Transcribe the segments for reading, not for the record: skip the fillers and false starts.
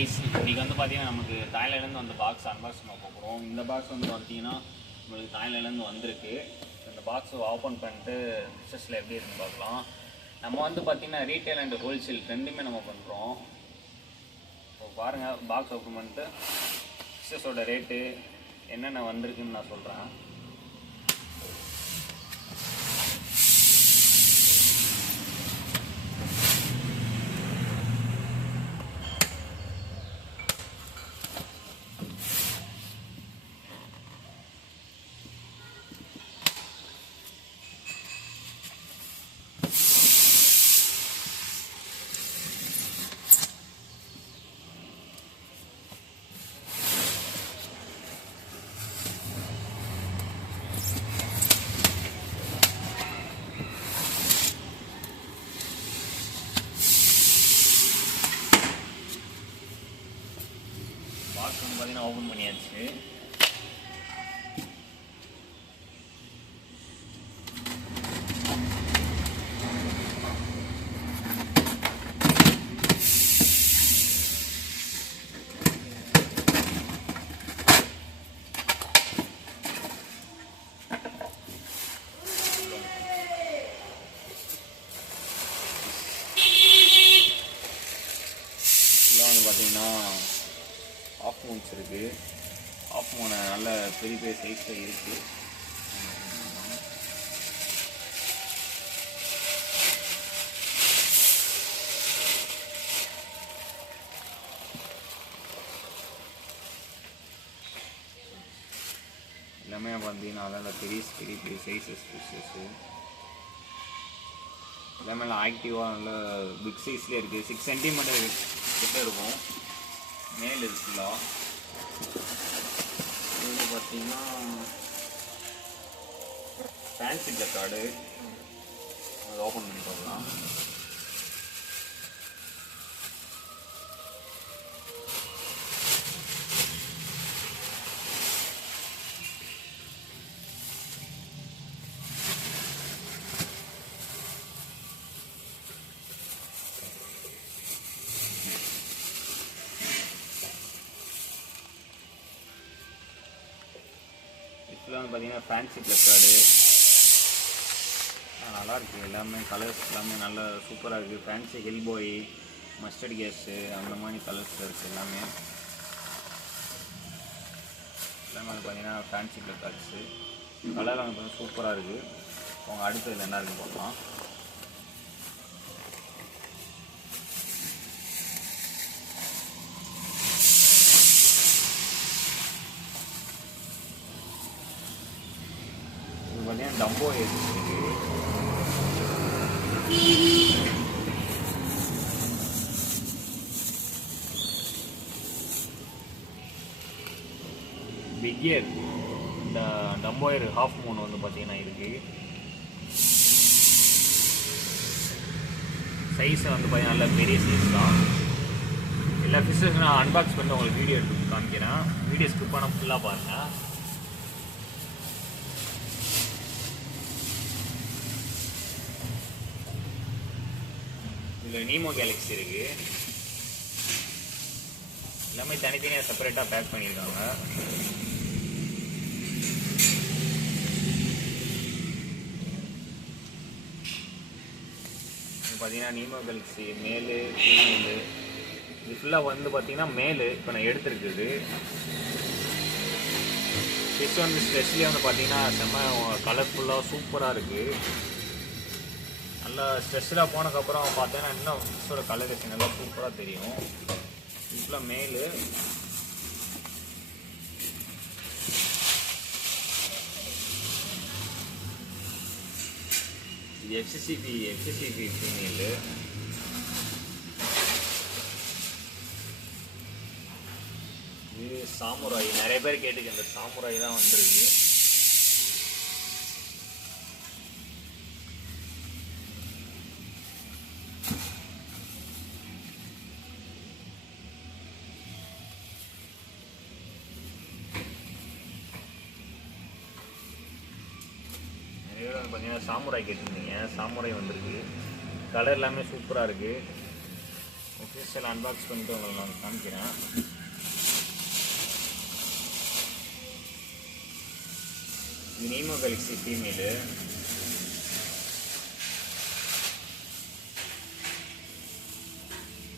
Guys, இன்றைக்கி வந்து பார்த்தீங்கன்னா நமக்கு தாய்லாண்ட்லேருந்து வந்த பாக்ஸ் அன்பாக்ஸ் பண்ண போகிறோம். இந்த பாக்ஸ் வந்து பார்த்தீங்கன்னா நம்மளுக்கு தாய்லாண்ட்லேருந்து வந்திருக்கு. இந்த பாக்ஸ் ஓப்பன் பண்ணிட்டு பிஸ்னஸில் எப்படி இருக்குன்னு பார்க்கலாம். நம்ம வந்து பார்த்திங்கன்னா ரீட்டைல் அண்ட் ஹோல்சேல் ரெண்டுமே நம்ம பண்ணுறோம். இப்போ பாருங்கள், பாக்ஸ் ஓப்பன் பண்ணிட்டு பிஸ்னஸோட ரேட்டு என்னென்ன வந்திருக்குன்னு நான் சொல்கிறேன். பாக்ஸ் வந்து பார்த்தீங்கன்னா ஓப்பன் பண்ணியாச்சு. இதெல்லாம் வந்து பார்த்தீங்கன்னா ஆஃப் மூன்ஸ் இருக்குது. ஆஃப் மூனை நல்ல பெரிய பெரிய சைஸில் இருக்குது. எல்லாமே பார்த்தீங்கன்னா நல்ல பெரிய பெரிய சைஸஸ் ஃபிஷ்ஷஸ்ஸு எல்லாமே நல்லா ஆக்டிவாக நல்ல பிக் சைஸ்லேயே இருக்குது. 6 சென்டிமீட்டர் கிட்ட இருக்கும். மேல் இருக்குல்ல இது பார்த்தீங்கன்னா ஃபேன்சி ஜக்கார்டு. அதை ஓப்பன் பண்ணி பார்க்கலாம். இதெல்லாம் வந்து பார்த்தீங்கன்னா ஃபேன்சி ஜக்கார்டு நல்லாயிருக்கு. எல்லாமே கலர்ஸ் எல்லாமே நல்லா சூப்பராக இருக்குது. ஃபேன்சி ஹெல்போய், மஸ்டர்ட் கேஸு அந்த மாதிரி கலர்ஸில் இருக்குது. எல்லாமே வந்து பார்த்தீங்கன்னா ஃபேன்சி ஜக்கார்ட்ஸு கலர் வந்து பார்த்தீங்கன்னா சூப்பராக இருக்குது. அவங்க அடுத்தது என்ன இருக்குன்னு பார்க்கலாம். பார்த்தீங்கன்னா டம்போ இருக்குது. பிக்கியர் இந்த டம்போயர் ஹாஃப் மூன் வந்து பார்த்தீங்கன்னா இருக்குது. சைஸை வந்து பார்த்தீங்கன்னா நல்ல பெரிய சைஸ் தான். எல்லா ஃபிஷ்ஷஸ் நான் அன்பாக்ஸ் பண்ணி உங்களுக்கு வீடியோ எடுத்து காமிக்கிறேன். வீடியோ ஸ்கிப் பண்ண ஃபுல்லாக பாருங்கள். இதில் நீமோ கேலக்ஸி இருக்குது. எல்லாமே தனித்தனியாக செப்பரேட்டாக பேக் பண்ணியிருக்காங்க. பார்த்தீங்கன்னா நீமோ கேலக்ஸி மேலு ஃபீமேலு இது ஃபுல்லாக வந்து பார்த்தீங்கன்னா மேலு இப்போ நான் எடுத்துருக்குது. ஃபிஷ் வந்து ஸ்பெஷலி வந்து பார்த்தீங்கன்னா செம்ம கலர்ஃபுல்லாக சூப்பராக இருக்குது. நல்லா ஸ்ட்ரெஸ்ஸாக போனதுக்கப்புறம் பார்த்தீங்கன்னா இன்னும் ஃபிஷ்ஷோட கலரேஷன் நல்லா சூப்பராக தெரியும். இப்போலாம் மேலு இது எஃப்சிசிபி ஃபீமேலு. இது சாமுராய். நிறைய பேர் கேட்டுக்கு இந்த சாமுராய் தான் வந்துருக்கு. பார்த்தீங்கன்னா சாமுராய் கேட்டிருந்தீங்க. சாமுராய் வந்திருக்கு. கலர் எல்லாமே சூப்பராக இருக்குது. ஃபிஷ் எல்லாம் அன்பாக்ஸ் பண்ணிட்டு உங்களுக்கு நான் காமிக்கிறேன். இது நீமோ கேலக்ஸி ஃபீமேலு.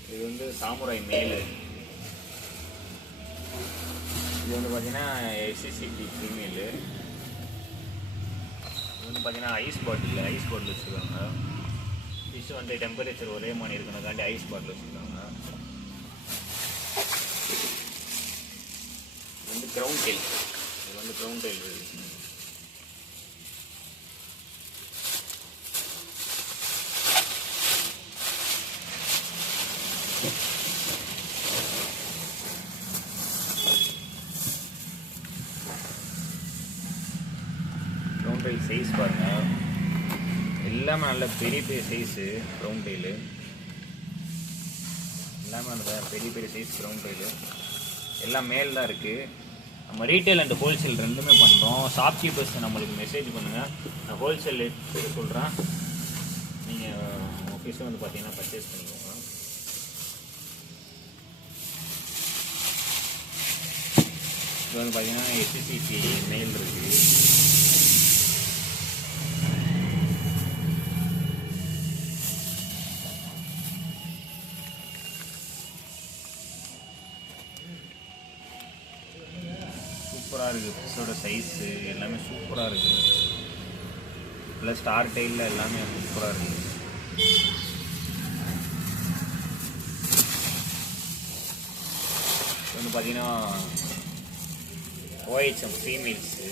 இது வந்து சாமுராய் மேலு. இது வந்து பார்த்தீங்கன்னா எஸ்சிசிடி ஃபீமேலு. இது வந்து பார்த்தீங்கன்னா ஐஸ் பாட்டில் வச்சுருக்காங்க. ஃபிஷ் வந்து டெம்பரேச்சர் ஒரே மாதிரி இருக்கணுக்காண்டி ஐஸ் பாட்டில் வச்சுருக்காங்க. இது வந்து க்ரௌண்ட் டெயில். இது வந்து க்ரௌண்ட் டெயில் இருக்குது. க்ரௌண்ட் டெயில் சைஸ் பாருங்கள், எல்லாமே நல்ல பெரிய பெரிய சைஸு. க்ரௌண்ட் டெயிலு எல்லாமே நல்ல பெரிய பெரிய சைஸ். க்ரௌண்ட் டெயிலு எல்லாம் மேல் தான் இருக்குது. நம்ம ரீட்டைல் அண்ட் ஹோல்சேல் ரெண்டுமே பண்ணுறோம். ஷாப்கீப்பர்ஸ் நம்மளுக்கு மெசேஜ் பண்ணுங்கள், நான் ஹோல்சேல் ரேட் சொல்கிறேன். நீங்கள் ஃபிஷ்ஷை வந்து பார்த்தீங்கன்னா பர்ச்சேஸ் பண்ணிக்கோங்க. இது வந்து பார்த்தீங்கன்னா எஸ்சிசிபி மெயில் இருக்குது. சூப்பராக இருக்குது. ஃபிஷ்ஷோட சைஸு எல்லாமே சூப்பராக இருக்குது. ப்ளஸ் ஸ்டார் டெயிலில் எல்லாமே சூப்பராக இருக்குது. இது வந்து பார்த்தீங்கன்னா OHM ஃபீமேல்ஸு.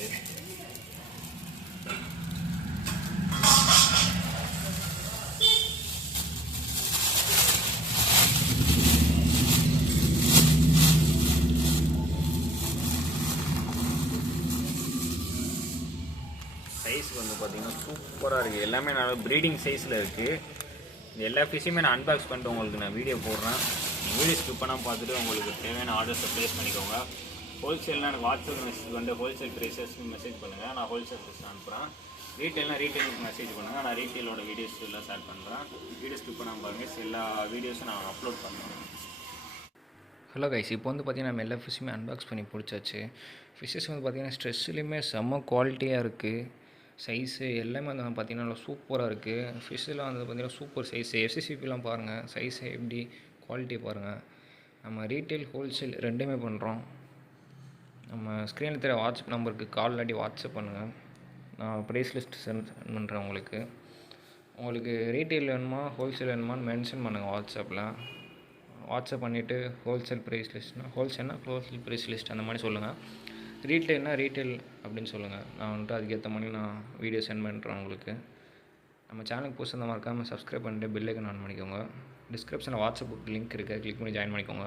சைஸ் வந்து பார்த்தீங்கன்னா சூப்பராக இருக்குது. எல்லாமே நல்லா ப்ரீடிங் சைஸில் இருக்குது. இது எல்லா ஃபிஷ்ஷுமே நான் அன்பாக்ஸ் பண்ணிட்டு உங்களுக்கு நான் வீடியோ போடுறேன். வீடியோ ஸ்கிப் பண்ணால் பார்த்துட்டு உங்களுக்கு தேவையான ஆர்டர்ஸை ப்ளேஸ் பண்ணிக்கோங்க. ஹோல்சேல்னால் எனக்கு வாட்ஸ்அப் மெசேஜ் வந்து ஹோல்சேல் ப்ரைஸஸ்க்கு மெசேஜ் பண்ணுங்கள், நான் ஹோல்சேல் ப்ரைஸ் அனுப்புகிறேன். ரீட்டெயிலுக்கு மெசேஜ் பண்ணுங்கள், நான் ரீட்டெயிலோட வீடியோஸ் எல்லாம் ஷேர் பண்ணுறேன். வீடியோ ஸ்கிப் பண்ணாமல் பாருங்கள், எல்லா வீடியோஸும் நான் அப்லோட் பண்ணுறேன். ஹலோ கைஸ், இப்போ வந்து பார்த்திங்கன்னா நம்ம எல்லா ஃபிஷ்ஷுமே அன்பாக்ஸ் பண்ணி பிடிச்சாச்சு. ஃபிஷ்ஷஸ் வந்து பார்த்திங்கன்னா ஸ்ட்ரெஸ்ஸுலேயுமே செம்ம குவாலிட்டியாக இருக்குது. சைஸு எல்லாமே வந்து பார்த்திங்கன்னா நல்லா சூப்பராக இருக்குது. ஃபிஷ்ஷெலாம் வந்து பார்த்திங்கன்னா சூப்பர் சைஸு. எஸ்சிசிபிலாம் பாருங்கள், சைஸு எப்படி குவாலிட்டி பாருங்கள். நம்ம ரீட்டெயில் ஹோல்சேல் ரெண்டுமே பண்ணுறோம். நம்ம ஸ்க்ரீனில் தெரிய வாட்ஸ்அப் நம்பருக்கு கால் இல்லாட்டி வாட்ஸ்அப் பண்ணுங்கள், நான் ப்ரைஸ் லிஸ்ட் சென்ட் பண்ணுறேன் உங்களுக்கு. உங்களுக்கு ரீட்டெயில் வேணுமா ஹோல்சேல் வேணுமான்னு மென்ஷன் பண்ணுங்கள் வாட்ஸ்அப்பில். வாட்ஸ்அப் பண்ணிவிட்டு ஹோல்சேல் ப்ரைஸ் லிஸ்ட்னா ஹோல்சேல் ப்ரைஸ் லிஸ்ட் அந்த மாதிரி சொல்லுங்கள். ரீட்டெயில்னால் ரீட்டெயில் அப்படின்னு சொல்லுங்கள். நான் வந்துட்டு அதுக்கேற்ற மாதிரி நான் வீடியோ சென்ட் பண்ணுறேன் உங்களுக்கு. நம்ம சேனலுக்கு புதுசாக மறக்காமல் சப்ஸ்கிரைப் பண்ணிட்டு பெல் ஐக்கான் ஆன் பண்ணிக்கோங்க. டிஸ்கிரிப்ஷனில் வாட்ஸ்அப் லிங்க் இருக்குது, கிளிக் பண்ணி ஜாயின் பண்ணிக்கோங்க.